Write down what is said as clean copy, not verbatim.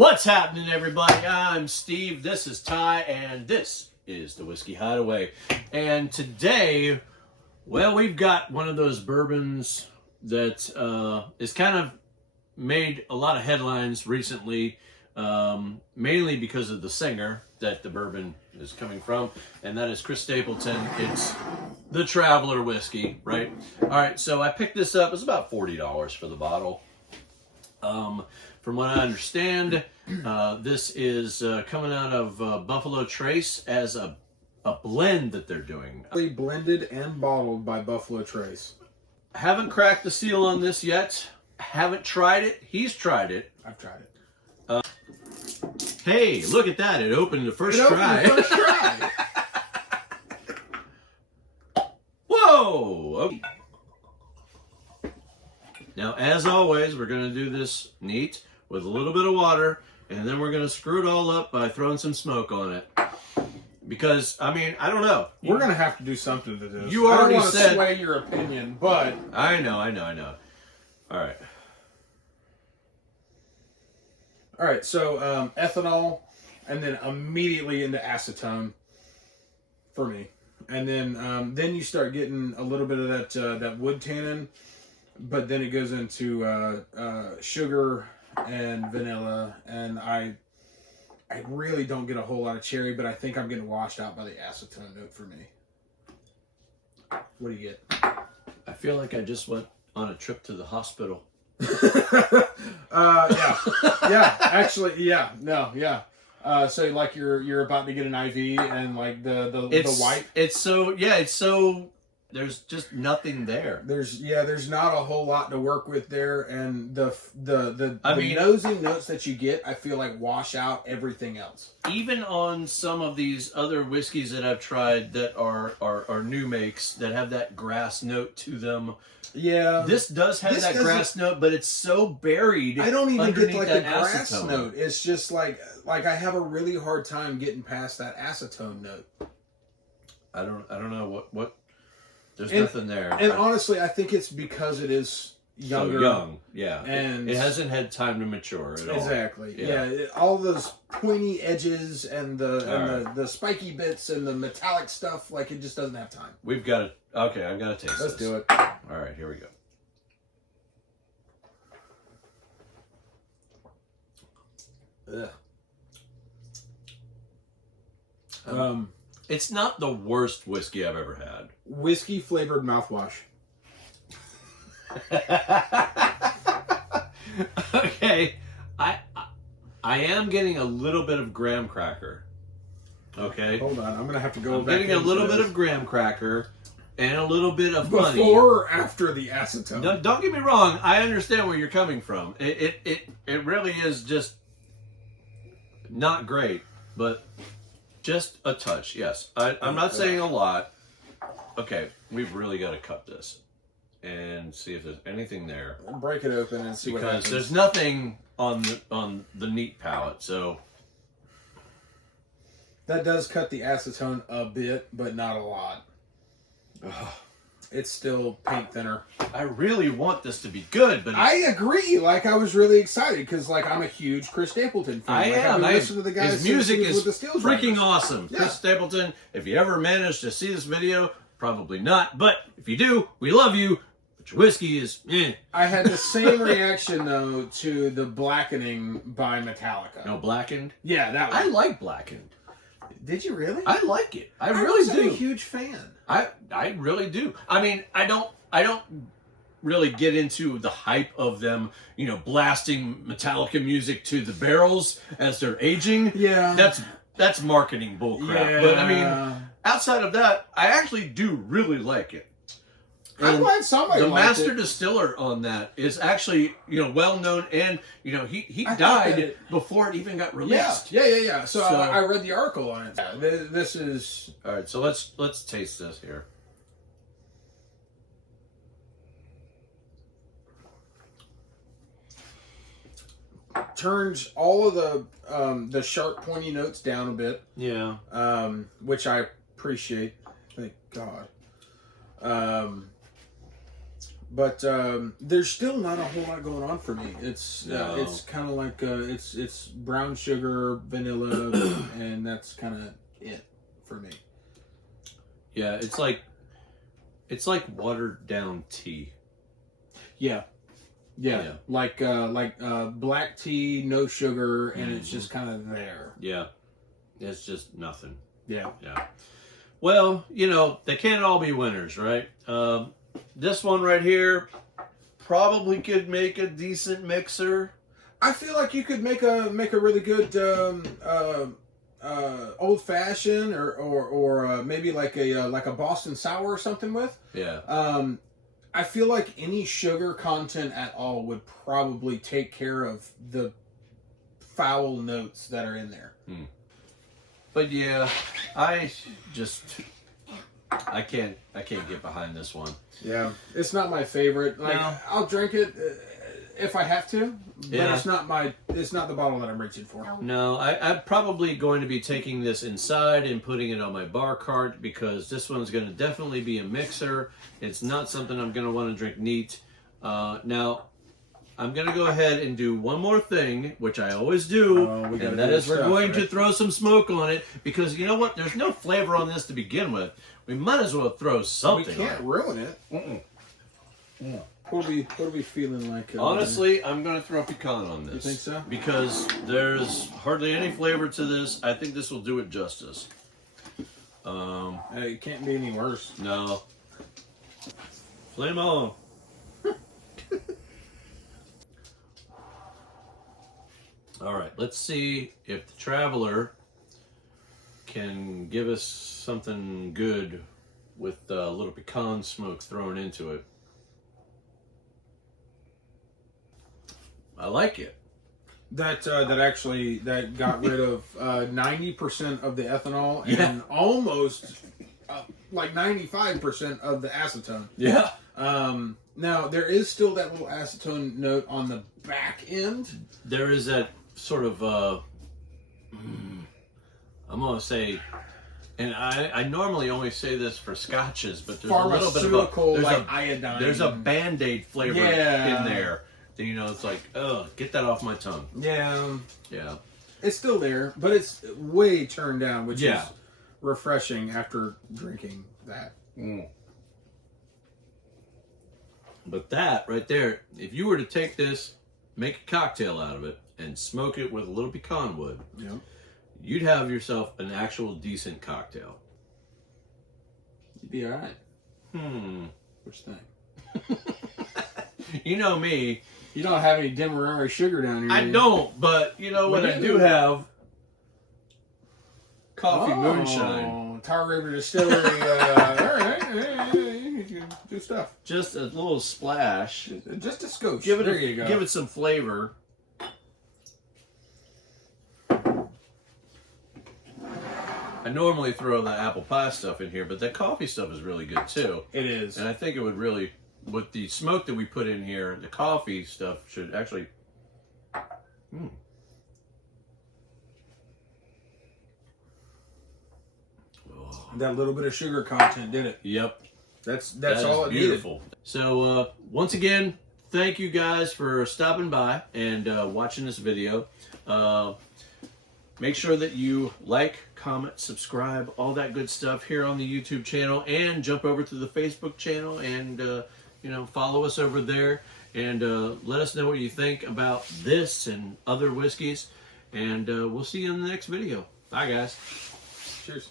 What's happening, everybody? I'm Steve, this is Ty, and this is the Whiskey Hideaway. And today, well, we've got one of those bourbons that is kind of made a lot of headlines recently, mainly because of the singer that the bourbon is coming from, and that is Chris Stapleton. It's the Traveler Whiskey, right? All right, so I picked this up. It's about $40 for the bottle. From what I understand, this is coming out of Buffalo Trace as a blend that they're doing. Blended and bottled by Buffalo Trace. Haven't cracked the seal on this yet. Haven't tried it. He's tried it. I've tried it. Hey, look at that. It opened the first try. Whoa! Okay. Now, as always, we're going to do this neat with a little bit of water, and then we're going to screw it all up by throwing some smoke on it. Because, I mean, I don't know. We're going to have to do something to this. You already I don't want said... to sway your opinion, but... I know. All right. All right, so ethanol, and then immediately into acetone for me. And then you start getting a little bit of that wood tannin, but then it goes into sugar and vanilla, and I really don't get a whole lot of cherry, but I think I'm getting washed out by the acetone note for me. What do you get? I feel like I just went on a trip to the hospital. So like you're about to get an IV and like the wipe. It's so there's just nothing there. There's not a whole lot to work with there, and the mean, nosy notes that you get, I feel like wash out everything else. Even on some of these other whiskeys that I've tried that are new makes that have that grass note to them. Yeah, this does have that grass note, but it's so buried. I don't even get like that a grass acetone note. It's just like I have a really hard time getting past that acetone note. I don't know what. There's nothing there. And honestly, I think it's because it is younger. So young, yeah. And it hasn't had time to mature at all. Exactly. Yeah. All those pointy edges and the spiky bits and the metallic stuff, like it just doesn't have time. We've got to. Okay, I've got to taste Let's this. do it. All right, here we go. Ugh. It's not the worst whiskey I've ever had. Whiskey flavored mouthwash. Okay, I am getting a little bit of graham cracker. Okay, hold on, I'm gonna have to go. I'm getting a little bit of graham cracker and a little bit of honey. Before or after the acetone? No, don't get me wrong. I understand where you're coming from. It really is just not great, but. Just a touch, yes. I'm not saying a lot. Okay, we've really got to cut this and see if there's anything there. Break it open and see what happens. Because there's nothing on the neat palate, so... That does cut the acetone a bit, but not a lot. Ugh. It's still paint thinner. I really want this to be good, but... I agree. Like, I was really excited because, like, I'm a huge Chris Stapleton fan. I am. I listen to the guys his music is with the Steels freaking Riders. awesome. Yeah. Chris Stapleton, if you ever manage to see this video, probably not. But if you do, we love you. But your whiskey is... I had the same reaction, though, to the Blackening by Metallica. No, Blackened? Yeah, that one. I like Blackened. Did you really? I like it. I really do. I'm a huge fan. I really do. I mean, I don't really get into the hype of them, blasting Metallica music to the barrels as they're aging. Yeah. That's marketing bullcrap. Yeah. But I mean, outside of that, I actually do really like it. I'm glad somebody liked it. The master it. distiller on that is actually, well known, and he died before it even got released. Yeah. So I read the article on it. This is all right. So let's taste this here. Turns all of the sharp, pointy notes down a bit. Yeah. Which I appreciate. Thank God. But there's still not a whole lot going on for me. It's kind of like it's brown sugar, vanilla, and that's kind of it for me. Yeah, it's like watered down tea. Yeah. Like black tea, no sugar, and it's just kind of there. Yeah, it's just nothing. Yeah. Well, they can't all be winners, right? This one right here probably could make a decent mixer. I feel like you could make a really good old fashioned or maybe like a Boston sour or something with. Yeah. I feel like any sugar content at all would probably take care of the foul notes that are in there. But yeah, I can't get behind this one. Yeah, it's not my favorite. Like, No. I'll drink it if I have to, but Yeah. it's not the bottle that I'm reaching for. No, I'm probably going to be taking this inside and putting it on my bar cart because this one's going to definitely be a mixer. It's not something I'm going to want to drink neat. Now, I'm going to go ahead and do one more thing, which I always do, and that is we're going to throw some smoke on it because you know what? There's no flavor on this to begin with. We might as well throw something We can't on it. ruin it. What are we feeling like? Honestly, I'm going to throw pecan on this. You think so? Because there's hardly any flavor to this. I think this will do it justice. It can't be any worse. No. Flame on. All right, let's see if the Traveler can give us something good with a little pecan smoke thrown into it. I like it. That got rid of 90% of the ethanol Yeah. and almost like 95% of the acetone. Yeah. Now there is still that little acetone note on the back end. There is that sort of I'm gonna say, and I normally only say this for scotches, but there's a little bit of iodine. there's a Band-Aid flavor in there. Then it's like, oh, get that off my tongue. Yeah, Yeah. it's still there, but it's way turned down, which Yeah. is refreshing after drinking that. But that right there, if you were to take this, make a cocktail out of it, and smoke it with a little pecan wood, Yeah. you'd have yourself an actual decent cocktail. You'd be all right. Which thing? You know me. You don't have any Demerara sugar down here. I do you? don't, but you know what What I do do you- have? Coffee moonshine. Tar River Distillery. All right. Good stuff. Just a little splash. Just a scotch. Give it there you go. Give it some flavor. I normally throw the apple pie stuff in here, but that coffee stuff is really good too. It is. And I think it would really, with the smoke that we put in here, the coffee stuff should actually. That little bit of sugar content did it. Yep. That's That all is it beautiful. So once again, thank you guys for stopping by and watching this video. Make sure that you like, comment, subscribe, all that good stuff here on the YouTube channel, and jump over to the Facebook channel and follow us over there and let us know what you think about this and other whiskeys. And we'll see you in the next video. Bye, guys. Cheers.